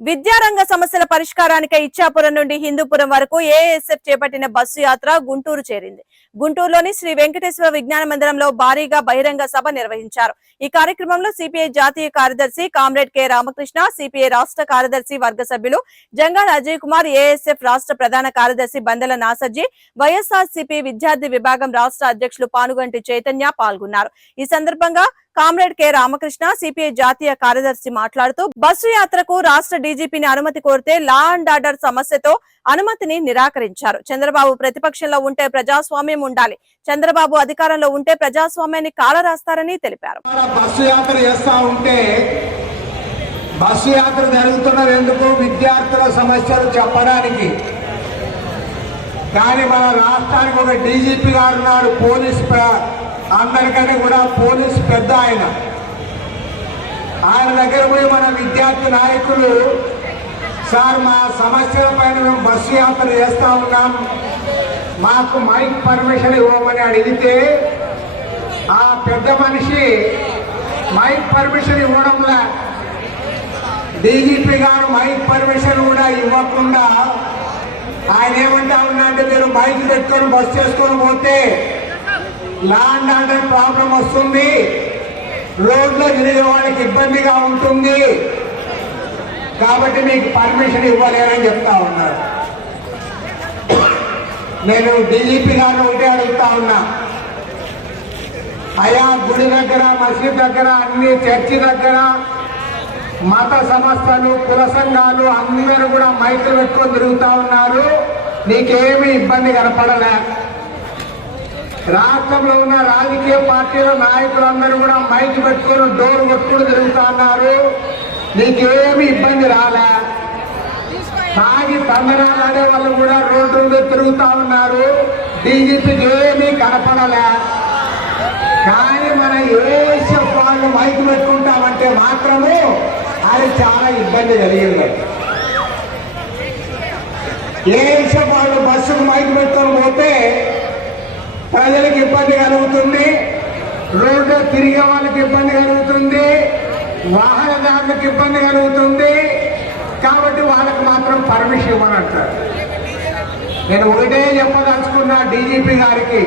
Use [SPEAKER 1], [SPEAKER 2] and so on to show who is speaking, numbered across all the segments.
[SPEAKER 1] విద్యారంగ సమస్యల పరిష్కారానికై ఇచ్చాపురం నుండి హిందూపురం వరకు ఏఎస్ఎఫ్ చేపట్టిన బస్సు యాత్ర గుంటూరు చేరింది. గుంటూరులోని శ్రీ వెంకటేశ్వర విజ్ఞాన మందిరంలో భారీగా బహిరంగ సభ నిర్వహించారు. ఈ కార్యక్రమంలో సిపిఐ జాతీయ కార్యదర్శి కామ్రేడ్ కె రామకృష్ణ సిపిఐ రాష్ట్ర కార్యదర్శి వర్గ సభ్యులు జంగాల అజయ్ కుమార్ ఏఎస్ఎఫ్ రాష్ట్ర ప్రధాన కార్యదర్శి బందల నాసర్జీ వైఎస్ఆర్ సిపి విద్యార్థి విభాగం రాష్ట్ర అధ్యక్షులు పానుగంటి చైతన్య పాల్గొన్నారు. ఈ సందర్భంగా కామ్రేడ్ కె. రామకృష్ణ సిపిఐ జాతీయ కార్యదర్శి మాట్లాడుతూ బస్సు యాత్రకు రాష్ట్ర డీజీపీని అనుమతి కోరితే లా అండ్ ఆర్డర్ సమస్యతో అనుమతిని నిరాకరించారు. చంద్రబాబు ప్రతిపక్షంలో ఉంటే ప్రజాస్వామ్యం ఉండాలి. చంద్రబాబు అధికారంలో ఉంటే ప్రజాస్వామ్యాన్ని కాలరాస్తారని తెలిపారు.
[SPEAKER 2] బస్సు యాత్ర చేస్తా ఉంటే బస్సు యాత్ర జరుగుతున్నది ఎందుకు? విద్యార్థుల సమస్యలు చెప్పడానికి. కానీ మన రాష్ట్రానికి ఒక డీజీపీ గారు ఉన్నారు పోలీస్ అందరికంటే కూడా పోలీస్ పెద్ద ఆయన. ఆయన దగ్గర పోయి మన విద్యార్థి నాయకులు సార్ మా సమస్యల పైన మేము బస్సు యాత్ర చేస్తా ఉన్నాం. మాకు మైక్ పర్మిషన్ ఇవ్వమని అడిగితే ఆ పెద్ద మనిషి మైక్ పర్మిషన్ ఇవ్వడంలా. డీజీపీ గారు మైక్ పర్మిషన్ కూడా ఇవ్వకుండా ఆయన ఏమంటా ఉన్నా అంటే మీరు మైక్ పెట్టుకొని బస్ చేసుకొని పోతే ల్యాండ్ ఆర్డర్ ప్రాబ్లం వస్తుంది. రోడ్లో తిరిగే వాళ్ళకి ఇబ్బందిగా ఉంటుంది. కాబట్టి మీకు పర్మిషన్ ఇవ్వలేరని చెప్తా ఉన్నారు. నేను డీజీపీ గారిని ఒకటే అడుగుతా ఉన్నా. అయా గుడి దగ్గర మసీద్ దగ్గర అన్ని చర్చి దగ్గర మత సంస్థలు కుల సంఘాలు అందరూ కూడా మైకులు పెట్టుకొని తిరుగుతా ఉన్నారు. నీకేమీ ఇబ్బంది కనపడలే. రాష్ట్రంలో ఉన్న రాజకీయ పార్టీల నాయకులందరూ కూడా మైక్ పెట్టుకుని డోర్ కొట్టుకుని తిరుగుతా ఉన్నారు. నీకేమి ఇబ్బంది రాలే. తాగి తందనాలు ఆడే వాళ్ళు కూడా రోడ్డు మీద తిరుగుతా ఉన్నారు. డీజీపీకి ఏమీ కనపడలే. కానీ మన ఏషఫ్ వాళ్ళు మైక్ పెట్టుకుంటామంటే మాత్రము అది చాలా ఇబ్బంది జరిగింది ఏషఫ్ వాళ్ళు బస్సుకు మైక్ పెట్టుకొని పోతే ప్రజలకు ఇబ్బంది కలుగుతుంది. రోడ్డు తిరిగే వాళ్ళకి ఇబ్బంది కలుగుతుంది. వాహనదారులకు ఇబ్బంది కలుగుతుంది. కాబట్టి వాళ్ళకి మాత్రం పర్మిషన్ ఇవ్వనంటారు. నేను ఒకటే చెప్పదలుచుకున్నా డీజీపీ గారికి.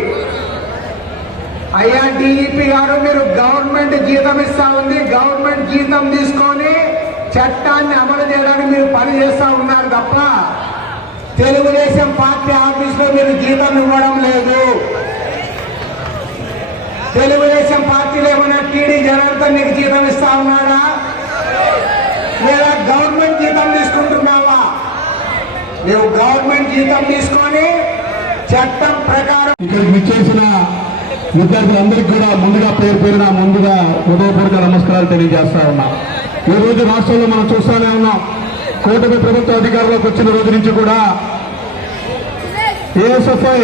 [SPEAKER 2] అయ్యా డీజీపీ గారు మీరు గవర్నమెంట్ జీతం ఇస్తా ఉంది. గవర్నమెంట్ జీతం తీసుకొని చట్టాన్ని అమలు చేయడానికి మీరు పని చేస్తూ ఉన్నారు తప్ప తెలుగుదేశం పార్టీ ఆఫీస్లో మీరు జీతం ఇవ్వడం లేదు. తెలుగుదేశం పార్టీలో ఏమైనా టీడీ జనార్దన్ నీకు జీతం ఇస్తా ఉన్నాడా? లేదా గవర్నమెంట్ జీతం తీసుకుంటున్నావా? నువ్వు గవర్నమెంట్ జీతం తీసుకొని చట్టం ప్రకారం
[SPEAKER 3] ఇక్కడ విచ్చేసిన విద్యార్థులందరికీ కూడా ముందుగా పేరు పేరున ముందుగా హృదయపూర్వక నమస్కారాలు తెలియజేస్తా ఉన్నా. ఈ రోజు రాష్ట్రంలో మనం చూస్తూనే ఉన్నాం. కూటమి ప్రభుత్వ అధికారంలోకి వచ్చిన రోజు నుంచి కూడా ఏఎస్ఎఫ్ఐ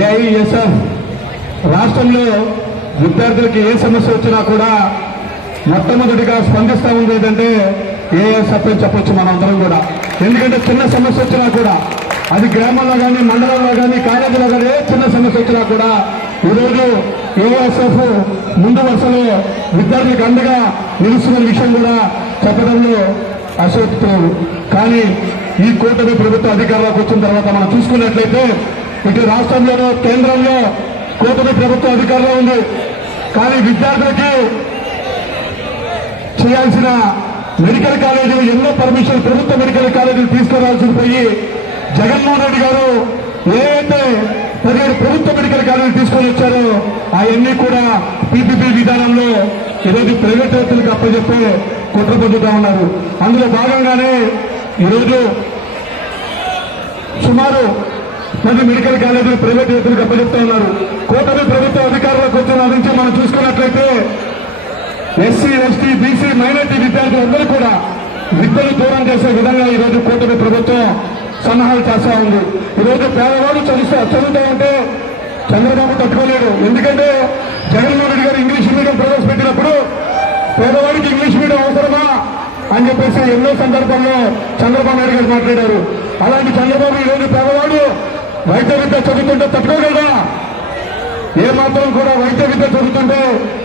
[SPEAKER 3] ఏఐఎస్ఎఫ్ రాష్ట్రంలో విద్యార్థులకి ఏ సమస్య వచ్చినా కూడా మొట్టమొదటిగా స్పందిస్తూ ఉంది ఏంటంటే ఏఎస్ఎఫ్ అని చెప్పొచ్చు మనందరం కూడా. ఎందుకంటే చిన్న సమస్య వచ్చినా కూడా అది గ్రామంలో కానీ మండలంలో కానీ కాలేజీలో కానీ ఏ చిన్న సమస్య వచ్చినా కూడా ఈరోజు ఏఎస్ఎఫ్ ముందు వరుసలో విద్యార్థులకు అండగా నిలుస్తున్న విషయం కూడా చెప్పడంలో అశోక్తులు కానీ ఈ కూటమి ప్రభుత్వ అధికారంలోకి వచ్చిన తర్వాత మనం చూసుకున్నట్లయితే ఇటు రాష్ట్రంలోనూ కేంద్రంలో కూటమి ప్రభుత్వ అధికారంలో ఉంది. కానీ విద్యార్థులకి చేయాల్సిన మెడికల్ కాలేజీలు ఎన్నో పర్మిషన్ ప్రభుత్వ మెడికల్ కాలేజీలు తీసుకురావాల్సి పోయి జగన్మోహన్ రెడ్డి గారు ఏవైతే పదిహేడు ప్రభుత్వ మెడికల్ కాలేజీలు తీసుకొని వచ్చారో అవన్నీ కూడా పీపీపీ విధానంలో ఈరోజు ప్రైవేట్ వ్యక్తులకు అప్పచెప్పి కుట్ర పొందుతా ఉన్నారు. అందులో భాగంగానే ఈరోజు సుమారు పది మెడికల్ కాలేజీలు ప్రైవేట్ వ్యక్తులకు అప్పచెప్తా ఉన్నారు. కూటమి ప్రభుత్వ అధికారులకు వచ్చిన నుంచి మనం చూసుకున్నట్లయితే ఎస్సీ ఎస్టీ బీసీ మైనార్టీ విద్యార్థులందరూ కూడా విద్యను దూరం చేసే విధంగా ఈరోజు కూటమి ప్రభుత్వం సన్నాహాలు చేస్తా ఉంది. ఈరోజు పేదవాడు చదువుతా చదువుతా ఉంటే చంద్రబాబు తట్టుకోలేడు. ఎందుకంటే జగన్మోహన్ రెడ్డి గారు ఇంగ్లీష్ మీడియం ప్రవేశపెట్టినప్పుడు పేదవాడికి ఇంగ్లీష్ మీడియం అవసరమా అని చెప్పేసి ఎన్నో సందర్భాల్లో చంద్రబాబు నాయుడు గారు మాట్లాడారు. అలాంటి చంద్రబాబు ఈ రోజు పేదవాడు వైద్య విద్య చదువుతుంటే తట్టుకోగలరా ఏ మాత్రం కూడా వైద్య విద్య చదువుతుంటే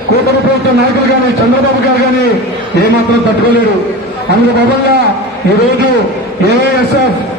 [SPEAKER 3] కూటమి ప్రభుత్వ నాయకులు కానీ చంద్రబాబు గారు కానీ ఏ మాత్రం తట్టుకోలేరు అందుకు బదులుగా ఈరోజు ఏఐఎస్ఎఫ్